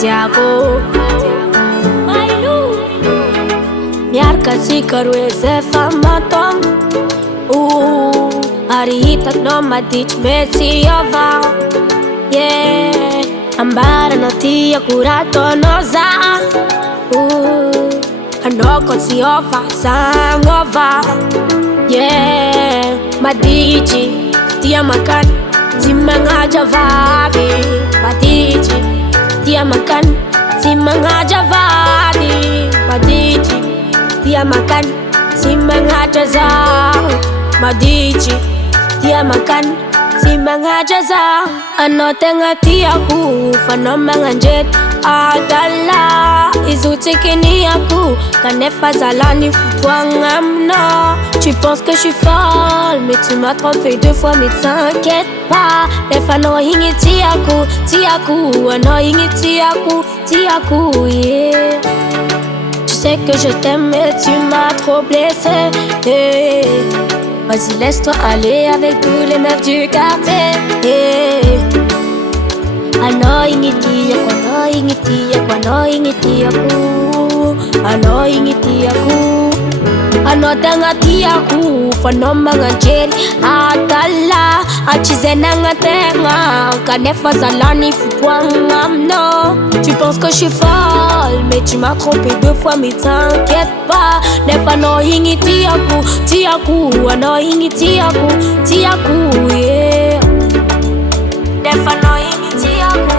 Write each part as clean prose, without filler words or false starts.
tiako miaraka tsika roe zay fa matogno ary hitanao maditry mety ava ambarana tiako raha ataonao za anao koa tsy ova zagnova maditry tia makany tsy magnaja vady maditry tia makany tsy magnaja vady maditry tia makany tsy magnaja zaho maditry tia makany tsy magnaja zaho anao tegna tiako fa anao magnandrery adala izy tsikiniako kanefa zalany fotoagna aminao. Tu penses que je suis folle mais tu m'as trompé 2 fois mais t'inquiète pas nefa anao igny tiako anao igny tiako Tu sais que je t'aime mais tu m'as trop blessé Vas-y laisse-toi aller avec tous les meufs du quartier anao igny tiako anao igny tiako anao igny tiako anao igny tiako anao tegna tiako fa anao magnandrery adala atsizenagna tegna kanefa zalany fotoagna aminao. Tu penses que je suis folle mais tu m'as trompé 2 fois mais t'inquiète pas nefa anao igny tiako anao igny tiako nefa anao igny tiako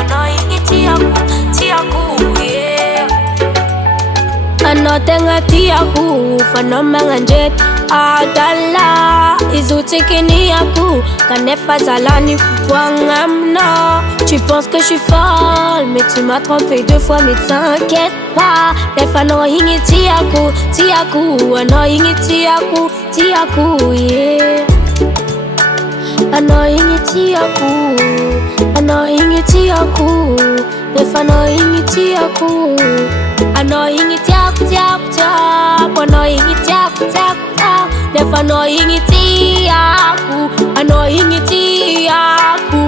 anao igny tiako anao tegna tiako fa anao magnandrery adala izy tsikiniako kanefa zalany fotoagna aminao. Tu penses que je suis folle mais tu m'as trompé 2 fois mais t'inquiète pas nefa anao igny tiako anao igny tiako anao igny tiako anao igny tiako nefa anao igny tiako anao igny tiako anao igny tiako nefa anao igny tiako anao igny tiako